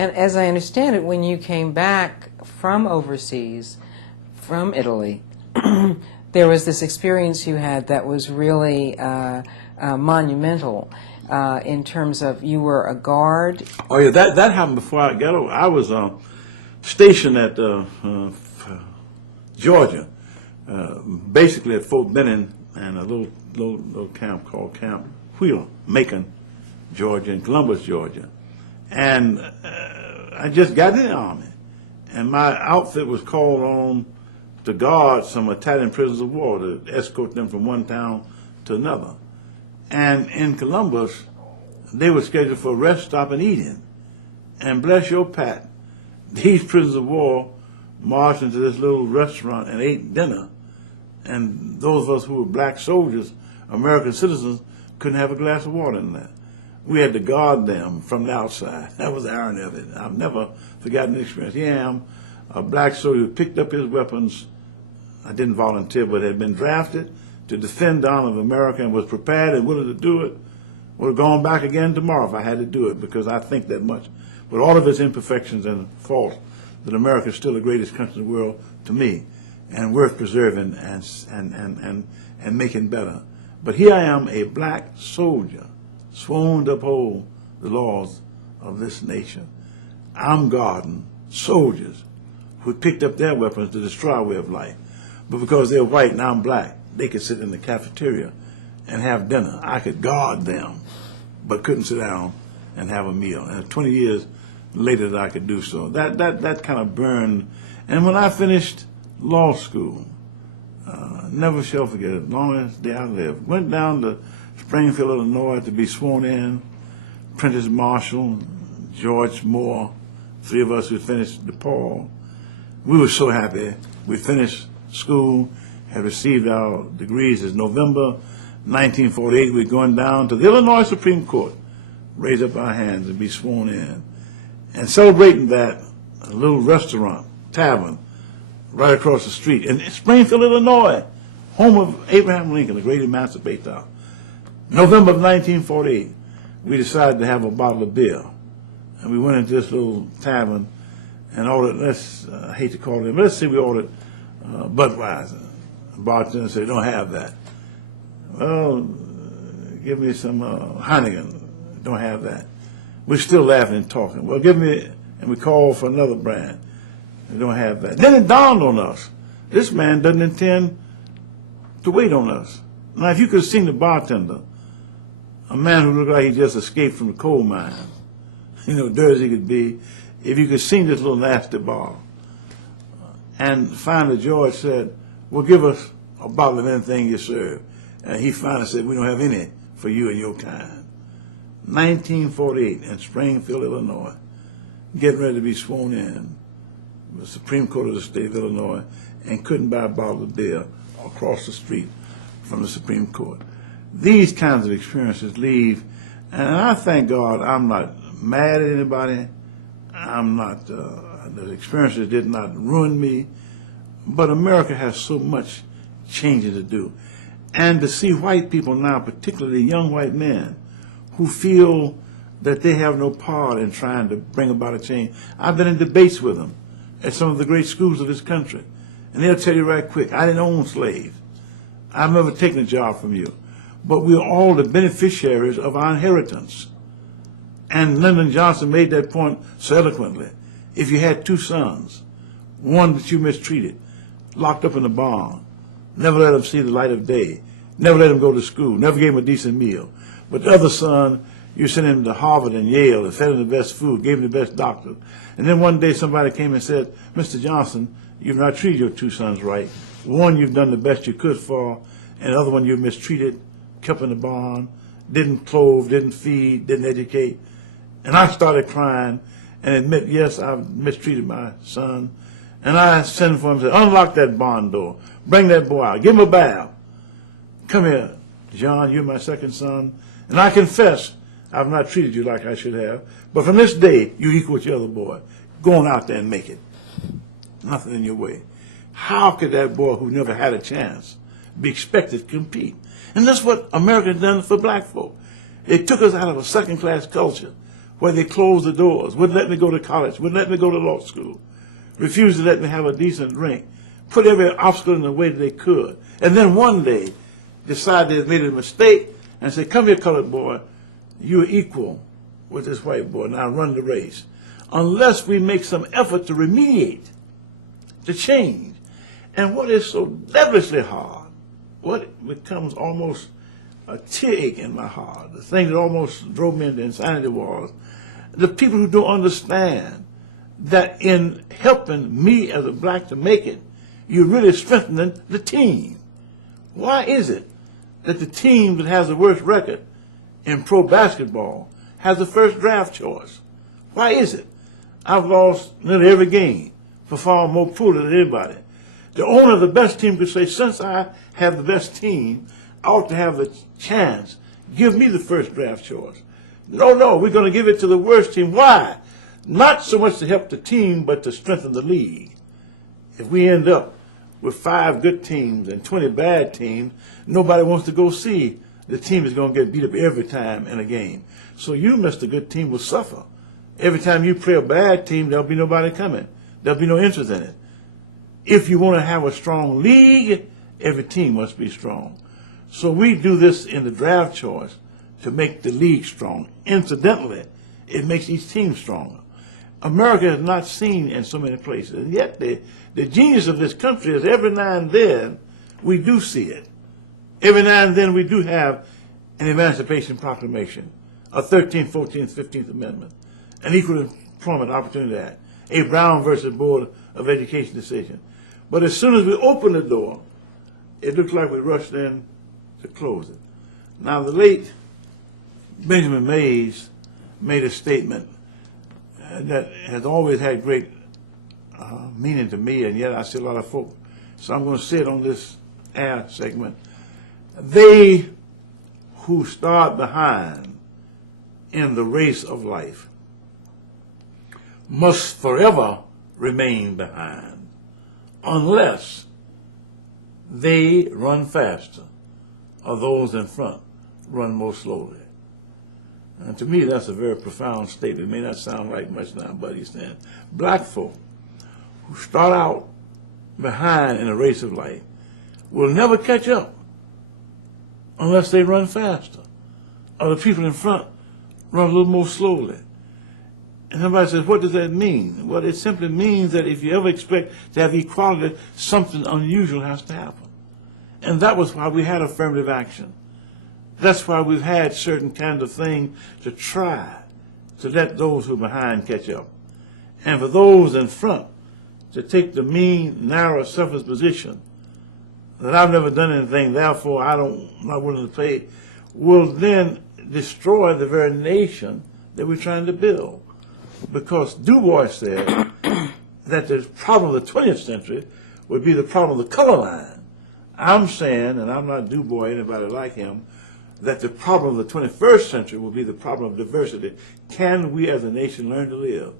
And as I understand it, when you came back from overseas, from Italy, there was this experience you had that was really monumental in terms of you were a guard. Oh yeah, that happened before I got over. I was stationed at Georgia, basically at Fort Benning and a little camp called Camp Wheeler, Macon, Georgia, and Columbus, Georgia. And I just got in the Army, and my outfit was called on to guard some Italian prisoners of war, to escort them from one town to another. And in Columbus, they were scheduled for rest stop and eating. And bless your Pat, these prisoners of war marched into this little restaurant and ate dinner. And those of us who were black soldiers, American citizens, couldn't have a glass of water in there. We had to guard them from the outside. That was the irony of it. I've never forgotten the experience. Here I am, a black soldier who picked up his weapons. I didn't volunteer, but had been drafted to defend the honor of America and was prepared and willing to do it. Would have gone back again tomorrow if I had to do it, because I think that much. With all of its imperfections and faults, that America is still the greatest country in the world to me, and worth preserving and making better. But here I am, a black soldier, sworn to uphold the laws of this nation. I'm guarding soldiers who picked up their weapons to destroy our way of life. But because they're white and I'm black, they could sit in the cafeteria and have dinner. I could guard them, but couldn't sit down and have a meal. And 20 years later that I could do so. That kind of burned. And when I finished law school, never shall forget it, as long as the day I live, went down to Springfield, Illinois to be sworn in. Prentice Marshall, George Moore, three of us who finished DePaul. We were so happy. We finished school, had received our degrees. It's November 1948. We're going down to the Illinois Supreme Court, raise up our hands and be sworn in. And celebrating that, a little restaurant, tavern, right across the street in Springfield, Illinois, home of Abraham Lincoln, the great emancipator. November of 1948, we decided to have a bottle of beer. And we went into this little tavern and ordered, I hate to call it, but let's say we ordered Budweiser. The bartender said, don't have that. Well, give me some Heineken. Don't have that. We're still laughing and talking. Well, give me, and we called for another brand. They don't have that. Then it dawned on us, this man doesn't intend to wait on us. Now, if you could have seen the bartender, a man who looked like he just escaped from the coal mine, dirty as he could be, if you could have seen this little nasty bar. And finally George said, well, give us a bottle of anything you serve. And he finally said, we don't have any for you and your kind. 1948 in Springfield, Illinois, getting ready to be sworn in, the Supreme Court of the state of Illinois, and couldn't buy a bottle of beer across the street from the Supreme Court. These kinds of experiences leave, and I thank God I'm not mad at anybody. I'm not, the experiences did not ruin me, but America has so much changing to do. And to see white people now, particularly young white men, who feel that they have no part in trying to bring about a change. I've been in debates with them at some of the great schools of this country, and they'll tell you right quick, I didn't own slaves. I've never taken a job from you. But we're all the beneficiaries of our inheritance. And Lyndon Johnson made that point so eloquently. If you had two sons, one that you mistreated, locked up in a barn, never let him see the light of day, never let him go to school, never gave him a decent meal. But the other son, you sent him to Harvard and Yale and fed him the best food, gave him the best doctor. And then one day somebody came and said, Mr. Johnson, you've not treated your two sons right. One you've done the best you could for, and the other one you've mistreated, kept in the barn, didn't clothe, didn't feed, didn't educate. And I started crying and admit, yes, I've mistreated my son. And I sent for him and said, unlock that barn door. Bring that boy out. Give him a bath. Come here, John, you're my second son. And I confess, I've not treated you like I should have. But from this day, you equal with your other boy. Go on out there and make it. Nothing in your way. How could that boy who never had a chance be expected to compete? And that's what America has done for black folk. They took us out of a second-class culture where they closed the doors, wouldn't let me go to college, wouldn't let me go to law school, refused to let me have a decent drink, put every obstacle in the way that they could. And then one day decided they had made a mistake and said, come here, colored boy, you're equal with this white boy, now run the race. Unless we make some effort to remediate, to change. And what is so devilishly hard, what becomes almost a tearache in my heart, the thing that almost drove me into insanity was the people who don't understand that in helping me as a black to make it, you're really strengthening the team. Why is it that the team that has the worst record in pro basketball has the first draft choice? Why is it? I've lost nearly every game for far more poorly than anybody. The owner of the best team could say, since I have the best team, I ought to have the chance. Give me the first draft choice. No, we're going to give it to the worst team. Why? Not so much to help the team, but to strengthen the league. If we end up with 5 good teams and 20 bad teams, nobody wants to go see the team is going to get beat up every time in a game. So you, Mr. Good Team, will suffer. Every time you play a bad team, there'll be nobody coming. There'll be no interest in it. If you want to have a strong league, every team must be strong. So we do this in the draft choice to make the league strong. Incidentally, it makes each team stronger. America is not seen in so many places, and yet the genius of this country is every now and then we do see it. Every now and then we do have an Emancipation Proclamation, a 13th, 14th, 15th Amendment, an Equal Employment Opportunity Act, a Brown versus Board of Education decision. But as soon as we open the door, it looks like we rushed in to close it. Now, the late Benjamin Mays made a statement that has always had great meaning to me, and yet I see a lot of folk. So I'm going to say it on this air segment. They who start behind in the race of life must forever remain behind unless they run faster or those in front run more slowly. And to me, that's a very profound statement. It may not sound like much now, but he's saying black folk who start out behind in a race of life will never catch up unless they run faster, or the people in front run a little more slowly. And somebody says, what does that mean? Well, it simply means that if you ever expect to have equality, something unusual has to happen. And that was why we had affirmative action. That's why we've had certain kinds of things to try to let those who are behind catch up. And for those in front to take the mean, narrow, selfish position that I've never done anything, therefore I'm not willing to pay, will then destroy the very nation that we're trying to build. Because Du Bois said that the problem of the 20th century would be the problem of the color line. I'm saying, and I'm not Du Bois, anybody like him, that the problem of the 21st century will be the problem of diversity. Can we as a nation learn to live?